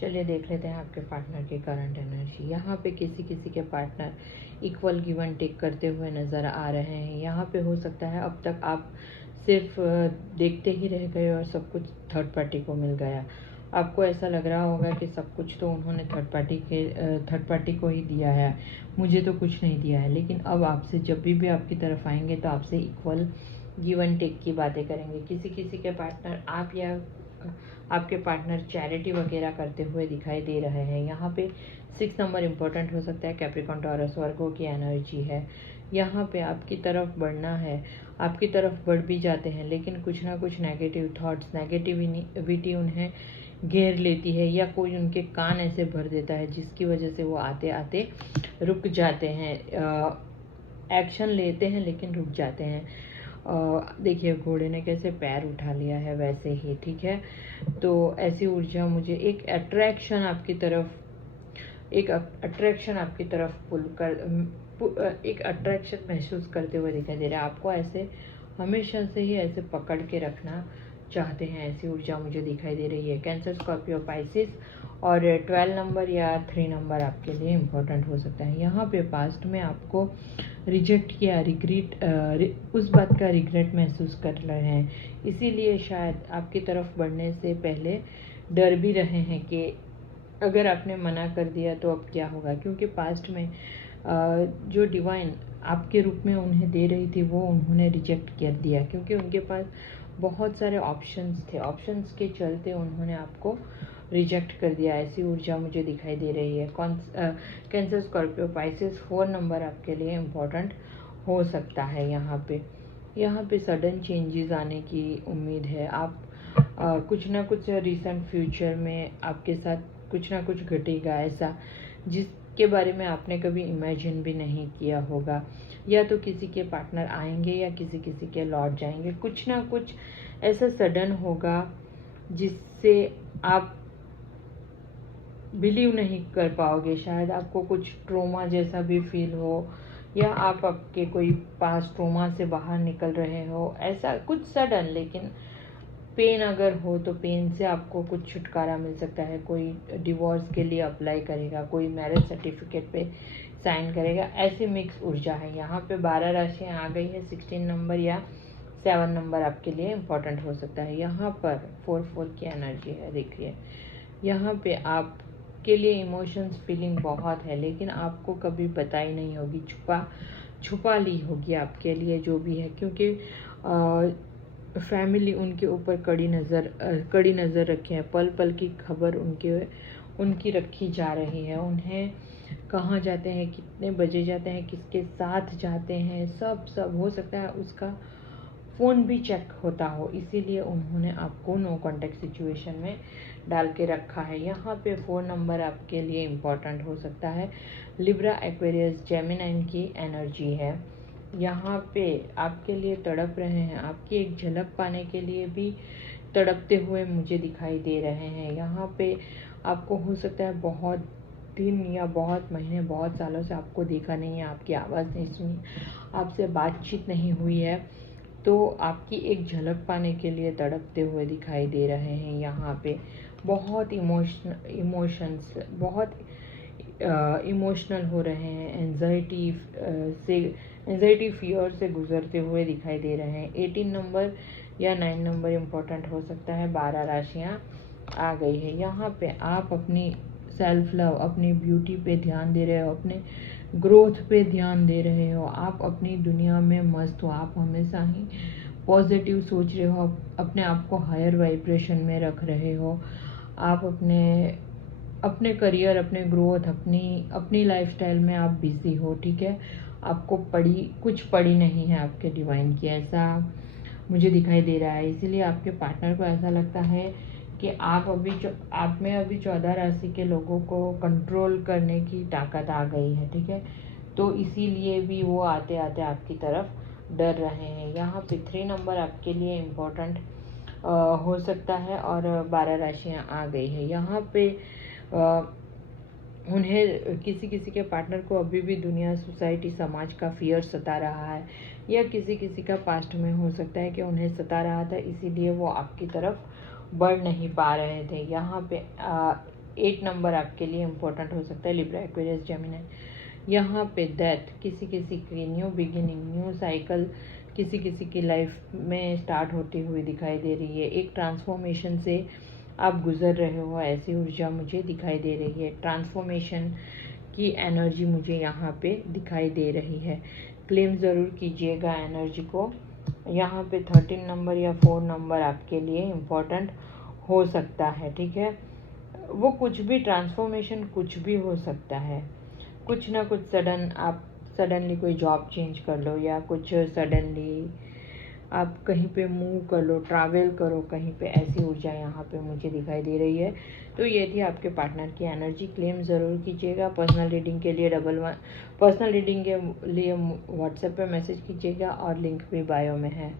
चलिए देख लेते हैं आपके पार्टनर की करंट एनर्जी। यहाँ पे किसी किसी के partner equal give and take करते हुए नज़र आ रहे हैं। यहाँ पे हो सकता है अब तक आप सिर्फ देखते ही रह गए और सब कुछ थर्ड पार्टी को मिल गया। आपको ऐसा लग रहा होगा कि सब कुछ तो उन्होंने थर्ड पार्टी को ही दिया है, मुझे तो कुछ नहीं दिया है। लेकिन अब आपसे जब भी आपकी तरफ आएंगे तो आपसे इक्वल गिव एंड टेक की बातें करेंगे। किसी किसी के पार्टनर आप या आपके पार्टनर चैरिटी वगैरह करते हुए दिखाई दे रहे हैं। यहाँ पे 6 नंबर इम्पोर्टेंट हो सकता है। कैप्रिकॉर्न टॉरस वर्गो की एनर्जी है। यहाँ पे आपकी तरफ बढ़ना है, आपकी तरफ बढ़ भी जाते हैं, लेकिन कुछ ना कुछ नेगेटिव थॉट्स, नेगेटिविटी उन्हें घेर लेती है, या कोई उनके कान ऐसे भर देता है जिसकी वजह से वो आते आते रुक जाते हैं। एक्शन लेते हैं लेकिन रुक जाते हैं। देखिए घोड़े ने कैसे पैर उठा लिया है, वैसे ही ठीक है। तो ऐसी ऊर्जा मुझे एक अट्रैक्शन आपकी तरफ एक अट्रैक्शन महसूस करते हुए दिखाई दे रहा है। आपको ऐसे हमेशा से ही ऐसे पकड़ के रखना चाहते हैं, ऐसी ऊर्जा मुझे दिखाई दे रही है। कैंसर, स्कॉर्पियो, पाइसिस और 12 नंबर या 3 नंबर आपके लिए इम्पोर्टेंट हो सकता है। यहाँ पे पास्ट में आपको रिजेक्ट किया, उस बात का रिग्रेट महसूस कर रहे हैं, इसीलिए शायद आपकी तरफ बढ़ने से पहले डर भी रहे हैं कि अगर आपने मना कर दिया तो अब क्या होगा। क्योंकि पास्ट में जो डिवाइन आपके रूप में उन्हें दे रही थी वो उन्होंने रिजेक्ट कर दिया, क्योंकि उनके पास बहुत सारे ऑप्शंस थे। ऑप्शंस के चलते उन्होंने आपको रिजेक्ट कर दिया। ऐसी ऊर्जा मुझे दिखाई दे रही है। कैंसर, स्कॉर्पियो, पाइसिस 4 नंबर आपके लिए इम्पोर्टेंट हो सकता है। यहाँ पे सडन चेंजेस आने की उम्मीद है। आप कुछ ना कुछ रिसेंट फ्यूचर में आपके साथ कुछ ना कुछ घटेगा ऐसा, जिसके बारे में आपने कभी इमेजिन भी नहीं किया होगा। या तो किसी के पार्टनर आएंगे या किसी किसी के लौट जाएंगे। कुछ ना कुछ ऐसा सडन होगा जिससे आप बिलीव नहीं कर पाओगे। शायद आपको कुछ ट्रोमा जैसा भी फील हो, या आप आपके कोई पास ट्रोमा से बाहर निकल रहे हो, ऐसा कुछ सडन। लेकिन पेन अगर हो तो पेन से आपको कुछ छुटकारा मिल सकता है। कोई डिवोर्स के लिए अप्लाई करेगा, कोई मैरिज सर्टिफिकेट पे साइन करेगा, ऐसी मिक्स ऊर्जा है। यहाँ पे 12 राशियाँ आ गई है। 16 नंबर या 7 नंबर आपके लिए इम्पोर्टेंट हो सकता है। यहाँ पर 4 की एनर्जी है। देखिए यहाँ पे आपके लिए इमोशंस फीलिंग बहुत है, लेकिन आपको कभी बताई नहीं होगी, छुपा ली होगी आपके लिए जो भी है। क्योंकि फैमिली उनके ऊपर कड़ी नज़र रखे हैं। पल पल की खबर उनकी रखी जा रही है। उन्हें कहाँ जाते हैं, कितने बजे जाते हैं, किसके साथ जाते हैं, सब हो सकता है उसका फ़ोन भी चेक होता हो, इसीलिए उन्होंने आपको नो कॉन्टैक्ट सिचुएशन में डाल के रखा है। यहाँ पे 4 नंबर आपके लिए इम्पोर्टेंट हो सकता है। लिब्रा, एक्वेरियस, जेमिनाइन की एनर्जी है। यहाँ पे आपके लिए तड़प रहे हैं, आपकी एक झलक पाने के लिए भी तड़पते हुए मुझे दिखाई दे रहे हैं। यहाँ पे आपको हो सकता है बहुत दिन या बहुत महीने, बहुत सालों से आपको देखा नहीं है, आपकी आवाज़ नहीं सुनी, आपसे बातचीत नहीं हुई है, तो आपकी एक झलक पाने के लिए तड़पते हुए दिखाई दे रहे हैं। यहाँ पे बहुत इमोशनल हो रहे हैं, एंजाइटी फियर से गुजरते हुए दिखाई दे रहे हैं। 18 नंबर या 9 नंबर इम्पोर्टेंट हो सकता है। 12 राशियाँ आ गई है। यहाँ पे आप अपनी सेल्फ लव, अपनी ब्यूटी पे ध्यान दे रहे हो, अपने ग्रोथ पे ध्यान दे रहे हो, आप अपनी दुनिया में मस्त हो, आप हमेशा ही पॉजिटिव सोच रहे हो, अपने आप को हायर वाइब्रेशन में रख रहे हो, आप अपने करियर, अपने ग्रोथ, अपनी लाइफस्टाइल में आप बिजी हो, ठीक है। आपको कुछ पड़ी नहीं है आपके डिवाइन की, ऐसा मुझे दिखाई दे रहा है। इसीलिए आपके पार्टनर को ऐसा लगता है कि आप में अभी 14 राशि के लोगों को कंट्रोल करने की ताकत आ गई है, ठीक है। तो इसीलिए भी वो आते आते आपकी तरफ डर रहे हैं। यहाँ पे 3 नंबर आपके लिए इम्पोर्टेंट हो सकता है और 12 राशियाँ आ गई है। यहाँ पे उन्हें किसी किसी के पार्टनर को अभी भी दुनिया, सोसाइटी, समाज का फियर सता रहा है, या किसी किसी का पास्ट में हो सकता है कि उन्हें सता रहा था, इसीलिए वो आपकी तरफ बढ़ नहीं पा रहे थे। यहाँ पे 8 नंबर आपके लिए इम्पोर्टेंट हो सकता है लिब्रा, एक्वेरियस, जेमिनी। यहाँ पे डेथ, किसी किसी की न्यू बिगिनिंग, न्यू साइकिल किसी किसी की लाइफ में स्टार्ट होती हुई दिखाई दे रही है। एक ट्रांसफॉर्मेशन से आप गुजर रहे हो, ऐसी ऊर्जा मुझे दिखाई दे रही है। ट्रांसफॉर्मेशन की एनर्जी मुझे यहाँ पे दिखाई दे रही है। क्लेम ज़रूर कीजिएगा एनर्जी को। यहाँ पे 13 नंबर या 4 नंबर आपके लिए इम्पोर्टेंट हो सकता है, ठीक है। वो कुछ भी ट्रांसफॉर्मेशन कुछ भी हो सकता है, कुछ ना कुछ सडनली कोई जॉब चेंज कर लो, या कुछ सडनली आप कहीं पे मूव कर लो, ट्रैवल करो कहीं पे, ऐसी ऊर्जा यहाँ पे मुझे दिखाई दे रही है। तो ये थी आपके पार्टनर की एनर्जी। क्लेम ज़रूर कीजिएगा। पर्सनल रीडिंग के लिए पर्सनल रीडिंग के लिए व्हाट्सएप पे मैसेज कीजिएगा और लिंक भी बायो में है।